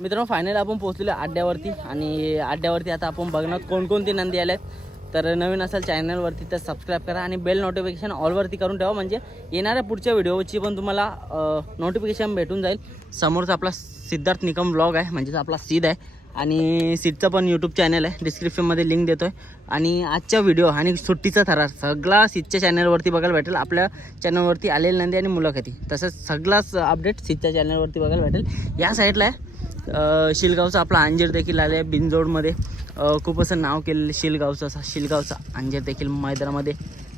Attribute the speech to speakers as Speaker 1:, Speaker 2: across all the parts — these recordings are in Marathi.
Speaker 1: मित्रांनो फायनल आपण पोहोचलेलो आड्ड्यावरती अड्ड्यावरती आणि अड्ड्यावरती आता आपण बघणार कोणकोणती नंदी आल्या आहेत तर नवीन असाल चॅनलवरती तर सबस्क्राईब करा आणि बेल नोटिफिकेशन ऑलवरती करून ठेवा. म्हणजे येणाऱ्या पुढच्या व्हिडिओची पण तुम्हाला नोटिफिकेशन भेटून जाईल. समोरचा आपला सिद्धार्थ निकम ब्लॉग आहे म्हणजेच आपला सीद आहे. आणि सीटचं पण यूट्यूब चॅनल आहे. डिस्क्रिप्शनमध्ये लिंक देतो आहे आणि आजच्या व्हिडिओ आणि सुट्टीचा थरार सगळा सीटच्या चॅनलवरती बघायला भेटेल. आपल्या चॅनलवरती आलेली नंदी आणि मुलाखती. तसंच सगळाच अपडेट सीटच्या चॅनलवरती बघायला भेटेल. या साईडला आहे शिलगावचं शिलगावचा आपला अंजीर देखील आले आहे बिनजोडमध्ये खूप असं नाव केलेलं शिलगावचं असा शिलगावचा अंजीर देखील मैदानामध्ये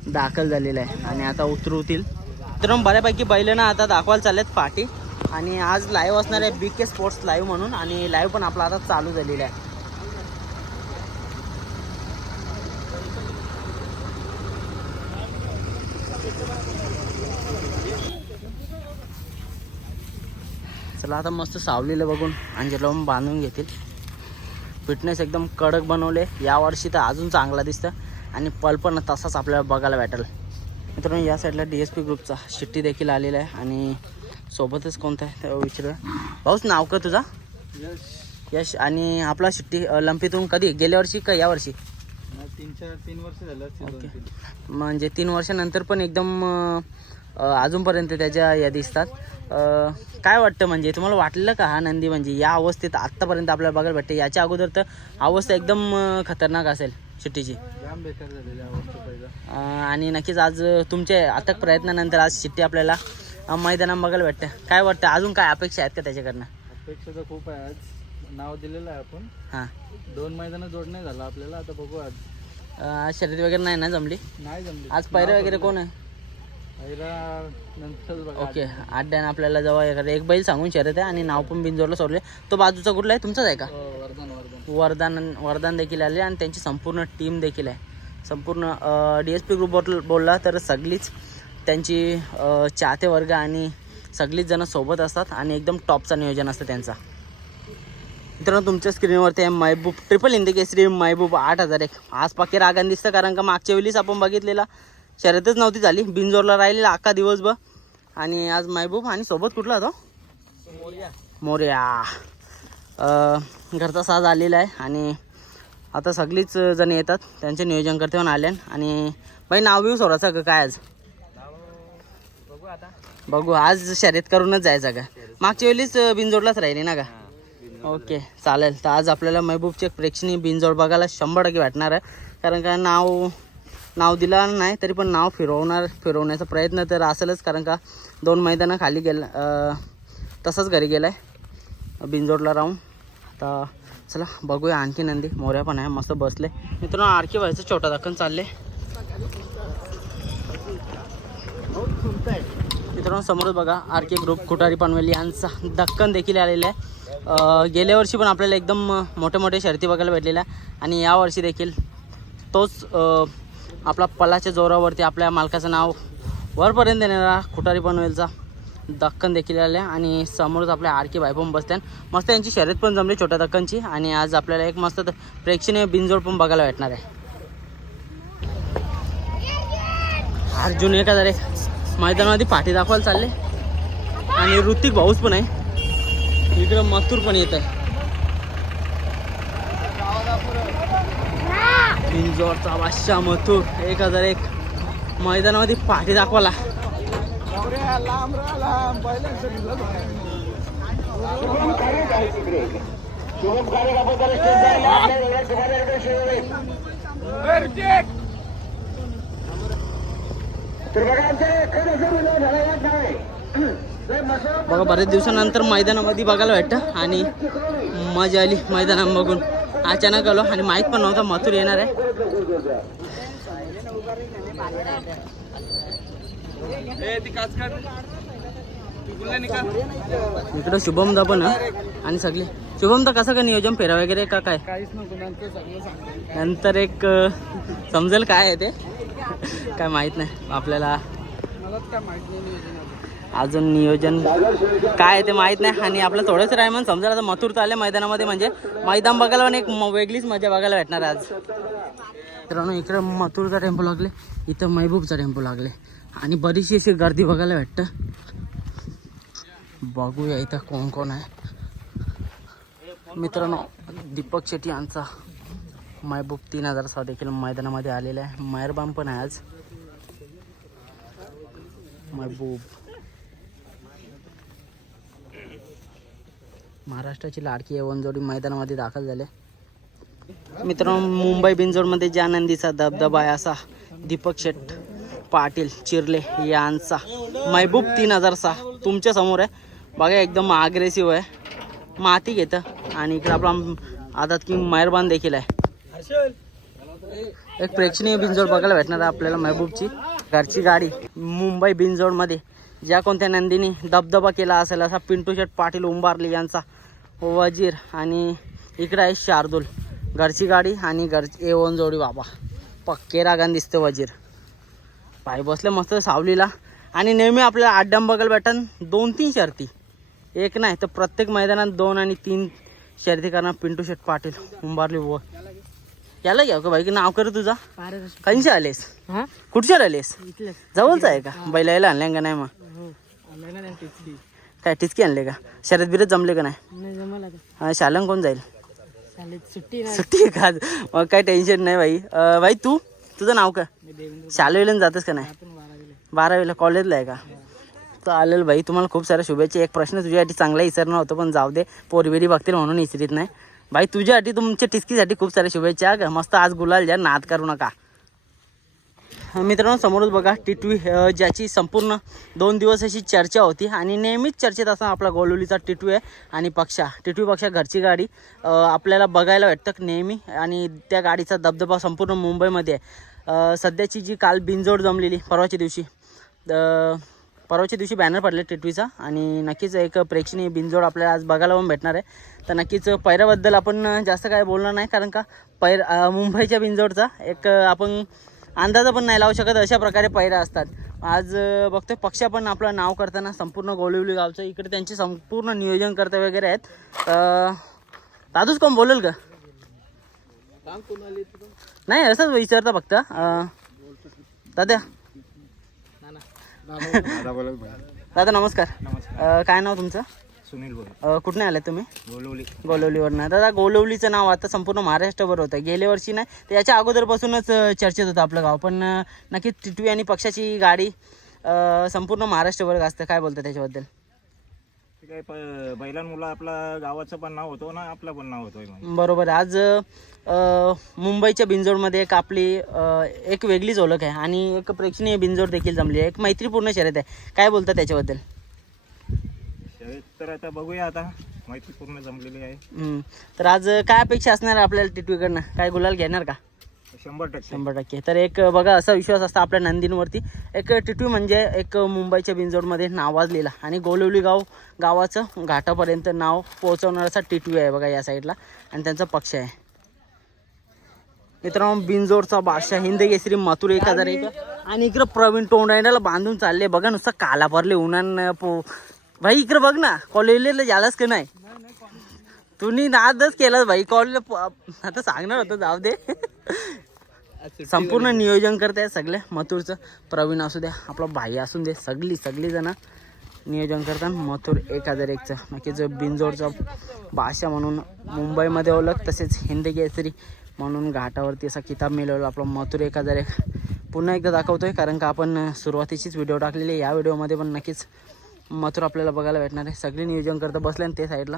Speaker 1: दाखल झालेला आहे. आणि आता उतरवतील. तर बऱ्यापैकी बैलं ना आता दाखवायला चाललेत. पाठी आणि आज लाईव्ह असणार आहे बी के स्पोर्ट्स लाईव्ह म्हणून आणि लाईव्ह पण आपला आता चालू झालेला आहे. चला आता मस्त सावलीला बघून अंजीरला बांधून घेतील. फिटनेस एकदम कडक बनवले. यावर्षी तर अजून चांगला दिसतं. आणि पल पण तसाच आपल्याला बघायला भेटेल. मित्रांनो या साईडला डी एस पी ग्रुपचा शिट्टी देखील आलेला आहे. आणि सोबतच कोणता आहे? ते विचार भाऊच नाव का तुझा? यश. आणि आपला शिट्टी लंपीतून कधी? गेल्या वर्षी का या वर्षी?
Speaker 2: तीन चार तीन वर्ष झालं.
Speaker 1: म्हणजे तीन वर्षानंतर पण एकदम अजूनपर्यंत त्याच्या या दिसतात. काय वाटतं म्हणजे? तुम्हाला वाटलं का हा नंदी म्हणजे? या अवस्थेत आत्तापर्यंत आपल्याला बघायला भेटते याच्या अगोदर तर अवस्था एकदम खतरनाक असेल शिट्टीची. आणि नक्कीच आज तुमच्या अथक प्रयत्नानंतर आज शिट्टी आपल्याला मैदानात बघायला भेटतं. काय वाटतं? अजून काय अपेक्षा आहेत का त्याच्याकडनं?
Speaker 2: अपेक्षा तर खूप आहे. आज नाव दिलेलं आहे आपण.
Speaker 1: हां.
Speaker 2: दोन मैदानं जोड नाही झालं आपल्याला. आता बघू आज.
Speaker 1: अ, शर्यत वगैरे नाही ना जमली?
Speaker 2: नाही जमली.
Speaker 1: आज पैरं वगैरे कोण आहे?
Speaker 2: पहिला नंतर बघा.
Speaker 1: ओके. अड्ड्यानं आपल्याला जेव्हा एखादं एक बैल सांगून शर्यत आहे आणि नाव पण बिनजोडला सोडले. तो बाजूचा कुठला आहे? तुमचाच आहे का?
Speaker 2: हो, वर्धन वर्धन.
Speaker 1: वरदान वरदान देखील आले आणि त्यांची संपूर्ण टीम देखील आहे. संपूर्ण डी एस पी ग्रुप बोलला तर सगळीच त्यांची चाहते वर्ग आणि सगळीच जणं सोबत असतात आणि एकदम टॉपचं नियोजन असतं त्यांचा. मित्रांनो तुमच्या स्क्रीनवरती आहे महबूब ट्रिपल हिंदी केसरी महबूब आठ हजार एक. आज पाके रागान दिसतं कारण का मागच्या वेळीच आपण बघितलेला. शर्यतच नव्हती झाली बिनजोरला राहिलेला अख्खा दिवसभर. आणि आज महबूब आणि सोबत कुठला होता मोर्या. अ, घरचा साज आलेला आहे आणि आता सगळीच जण येतात त्यांचे नियोजन करते पण आले आणि बाई नाव बिव सोडायचं काय आज?
Speaker 2: बघू
Speaker 1: आज शर्यत करूनच जायचं का? मागच्या वेळीच बिनजोडलाच राहिली ना का? ओके चालेल. तर आज आपल्याला महबूबचे प्रेक्षणीय बिनजोड बघायला शंभर टक्के वाटणार आहे. कारण का नाव नाव दिलं नाही तरी पण नाव फिरवणार फिरवण्याचा प्रयत्न तर असेलच. कारण का दोन मैदानं खाली गेलं तसंच घरी गेला आहे बिनजोडला राहून. आता चला बघूया आणखी नंदी. मोऱ्या पण आहे मस्त बसले. मित्रांनो आणखी व्हायचं छोटा दक्कन चालले. मित्रांनो समोरच बघा आर के ग्रुप कुटारी पनवेल यांचा दक्कन देखील आलेला आहे. गेल्या वर्षी पण आपल्याला एकदम मोठे मोठ्या शर्ती बघायला भेटलेल्या आणि यावर्षी देखील तोच आपला पलाच्या जोरावरती आपल्या मालकाचं नाव वरपर्यंत येणारा कुटारी पनवेलचा दक्कन देखील आले आणि समोरच आपल्या आर के भाई पण बसते मस्त यांची शर्यत पण जमली छोट्या दक्कनची. आणि आज आपल्याला एक मस्त प्रेक्षणीय बिनजोड पण बघायला भेटणार आहे. अर्जुन एक हजार एक. मैदानामध्ये पाठी दाखवायला चालले. आणि ऋतिक भाऊस पण आहे. इकडं मथुर पण येत आहे. इंजोरचा बादशाह मथुर. एक हजार एक. मैदानामध्ये पाठी दाखवायला.
Speaker 2: लांब
Speaker 1: बघा बरेच दिवसानंतर मैदानामध्ये बघायला भेटतं आणि मजा आली मैदानात बघून. अचानक आलो आणि माहीत पण नव्हता मथुर येणार आहे. इकडं शुभमदा पण आणि सगळे. शुभमदा कसं काय नियोजन फेरा वगैरे का काय?
Speaker 2: नंतर
Speaker 1: एक समजेल काय आहे ते. काय माहीत नाही. आपल्याला. अजून नियोजन काय ते माहीत नाही. आणि आपलं थोडंसं रायमन समजा आता मथुर आले मैदानामध्ये म्हणजे मैदान बघायला पण एक वेगळीच मजा बघायला भेटणार आज. मित्रांनो इकडे मथुरचा टेम्पो लागले. इथं महबूबचा टेम्पो लागले. आणि बरीचशी अशी गर्दी बघायला भेटतं. बघूया इथं कोण कोण आहे. मित्रांनो दीपक शेट्टी यांचा महबूब तीन हजार सहा देखील मैदानामध्ये आलेला आहे. मायरबाम पण आहे आज. महबूब. महाराष्ट्राची लाडकी एवन जोडी मैदानामध्ये दाखल झाले. मित्रांनो मुंबई बिंजोडमध्ये ज्या नंदीचा दबदबा आहे असा दीपक शेट पाटील चिरले यांचा. महबूब तीन हजार सहा तुमच्यासमोर आहे. बघा एकदम अग्रेसिव्ह आहे. माती घेतं. आणि इकडं आपला आदात की मायरबान देखील आहे. एक प्रेक्षणीय बिंजोड बघायला भेटणार आहे आपल्याला महबूबची घरची गाडी. मुंबई बिंजोडमध्ये ज्या कोणत्या नंदीने दबदबा केला असेल असा पिंटू शेट पाटील उंबारली यांचा. हो, वजीर. आणि इकडे आहे शार्दूल. घरची गाडी आणि घरची एवन जोडी बाबा. पक्के रागान दिसते वजीर. पाय बसले मस्त सावलीला. आणि नेहमी आपल्याला अड्डाम बघायला भेटन दोन तीन शर्ती. एक नाही तर प्रत्येक मैदानात दोन आणि तीन शर्ती करणार पिंटू शेट पाटील. उंबारली व याला घ्या का बाई? नाव कर तुझा. काहींशी आलेस?
Speaker 2: हा?
Speaker 1: कुठच्या आलेस? जवळच आहे का? बैलायला आणल्या का नाही मग?
Speaker 2: हो.
Speaker 1: काय टिचकी आणले का? शर्यत बिरत जमले का नाही?
Speaker 2: नाही जमला का?
Speaker 1: हा, शालन कोण जाईल?
Speaker 2: सुट्टी
Speaker 1: सुट्टी आहे का? मग काय टेन्शन नाही बाई. बाई तू? तुझं नाव का शालेला जातस का नाही?
Speaker 2: बारावीला
Speaker 1: कॉलेजला आहे का? चालेल बाई तुम्हाला खूप साऱ्या शुभेच्छा. एक प्रश्न तुझ्यासाठी चांगला विचारणार होतो पण जाऊ दे. पोरबिरी बघतील म्हणून विचारित नाही. बाई तुझ्यासाठी तुमच्या टिचकीसाठी खूप साऱ्या शुभेच्छा. मस्त आज गुलाल ज्या नाद करू नका. मित्रांनो समोरच बघा टिटवी ट्वी ज्याची संपूर्ण दोन दिवस अशी चर्चा होती आणि नेहमीच चर्चेत असं आपला गोलवलीचा टिटवी आहे आणि पक्षा. टिटवी पक्षा घरची गाडी आपल्याला बघायला भेटतं नेहमी आणि त्या गाडीचा दबदबा संपूर्ण मुंबईमध्ये आहे. सध्याची जी काल बिनजोड जमलेली परवाच्या दिवशी परवाच्या दिवशी बॅनर पडले टिटवीचा आणि नक्कीच एक प्रेक्षणीय बिनजोड आपल्याला आज बघायला पण भेटणार आहे. तर नक्कीच पैऱ्याबद्दल आपण जास्त काय बोलणार नाही कारण का पैर मुंबईच्या बिनजोडचा एक आपण अंदाजा पण नाही लावू शकत अशा प्रकारे पैरा असतात. आज बघतोय पक्षा पण आपलं नाव करताना संपूर्ण गोलिवली गावचं इकडे त्यांचे संपूर्ण नियोजन करता वगैरे आहेत. दादूच कोण बोलेल का नाही असंच विचारता फक्त. दादा दादा नमस्कार. काय नाव तुमचं?
Speaker 2: सुनील बोल.
Speaker 1: कुठने आले तुम्ही?
Speaker 2: बोलवली
Speaker 1: गोलवलीवरनं दादा गोलवलीचं नाव आता संपूर्ण महाराष्ट्रभर होतं. गेल्या वर्षी नाही तर याच्या अगोदरपासूनच चर्चेत होतं आपलं गाव. पण नक्कीच टिटवी आणि पक्षाची गाडी संपूर्ण महाराष्ट्रभर गाजतं. काय बोलतं त्याच्याबद्दल?
Speaker 3: काय बैलांमुळं आपला गावाचं पण नाव होतो ना आपलं पण नाव मग
Speaker 1: बरोबर. आज मुंबईच्या बिंजोडमध्ये एक आपली एक वेगळीच ओळख आहे. आणि एक प्रेक्षणीय बिंजोड देखील जमली आहे. एक मैत्रीपूर्ण शर्यत आहे. काय बोलतं त्याच्याबद्दल?
Speaker 3: तर आता बघूया आता. माहिती पूर्ण जमलेली आहे.
Speaker 1: हम्म. तर आज काय अपेक्षा असणार आहे आपल्याला टिटवीकडनं? काय गुलाल घेणार का?
Speaker 3: शंभर टक्के.
Speaker 1: शंभर टक्के. तर एक बघा असा विश्वास असता आपल्या नंदींवरती. एक टिटवी म्हणजे एक मुंबईच्या बिंजोडमध्ये नावाजलेला आणि गोलवली गाव गावाचं घाटापर्यंत नाव पोहोचवणारा असा टिटवी आहे बघा या साईडला. आणि त्यांचा पक्ष आहे. मित्रांनो बिंजोडचा बादशाह हिंद केसरी मथुर एक हजार एक आणि इकडं प्रवीण तोंडायला बांधून चालले. बघा नुसतं काला भरले उन्हान पो भाई इकडं बघ ना कॉलेजला झालास का नाही? तुम्ही नादच केलास भाई कॉलेजला आता सांगणार होतं जाऊ दे. संपूर्ण नियोजन करताय सगळ्या मथुरचं. प्रवीण असू द्या आपला भाई असू दे सगळी सगळी जण नियोजन करतात. मथुर एक हजार एकचं. नक्कीच बिंजोडचा भाषा म्हणून मुंबईमध्ये ओळख तसेच हिंदी केसरी म्हणून घाटावरती असा किताब मिळवला. आपला मथुर एक हजार एक. पुन्हा एकदा दाखवतोय कारण का आपण सुरुवातीचीच व्हिडिओ टाकलेली या व्हिडिओमध्ये पण नक्कीच मथुर आपल्याला बघायला भेटणार आहे. सगळे नियोजन करतं. बसले ना ते साईडला.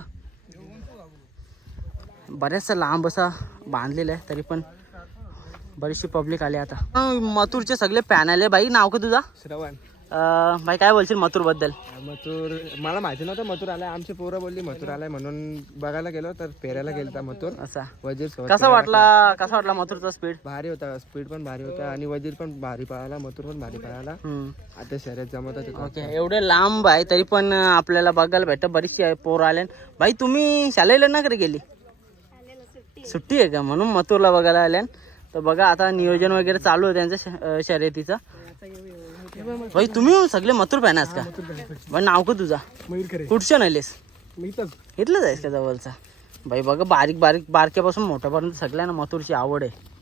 Speaker 1: बऱ्याचसा लांब असा बांधलेला आहे तरी पण बरीचशी पब्लिक आली आता. मथुरचे सगळे पॅनल आहे बाई. नाव का तुझा?
Speaker 2: श्रवण.
Speaker 1: अं, बाई काय बोलशील मथुरबद्दल
Speaker 2: मथुर मला माहिती नव्हतं मथुर आलाय. आमची पोरं बोलली मथुर आलाय म्हणून बघायला गेलो तर फेऱ्याला गेलता मथुर.
Speaker 1: असा.
Speaker 2: वजीर सोबत
Speaker 1: कसा वाटला कसा वाटला मथुरचा स्पीड
Speaker 2: भारी होता स्पीड पण भारी होता आणि वजीर पण भारी पळाला मथुर पण भारी पळाला. आता शर्यत जमत होते
Speaker 1: ओके एवढे लांब आहे तरी पण आपल्याला बघायला भेटतं. बरीचशी आहे पोर आले. बाई तुम्ही शालेला ना कडे गेली? सुट्टी आहे का? म्हणून मथुरला बघायला आल्या तर बघा आता नियोजन वगैरे चालू आहे त्यांचं श- अं, शर्यतीचं. भाई तुम्ही सगळे मथुर फॅन आहात का? बाई नाव का तुझा?
Speaker 2: मयूर खरे.
Speaker 1: कुठच्या
Speaker 2: तर
Speaker 1: इथलंच आहेस का जवळचा? बाई बघा बारीक बारीक बारक्यापासून मोठ्यापर्यंत सगळ्यांना मथुरची आवड आहे.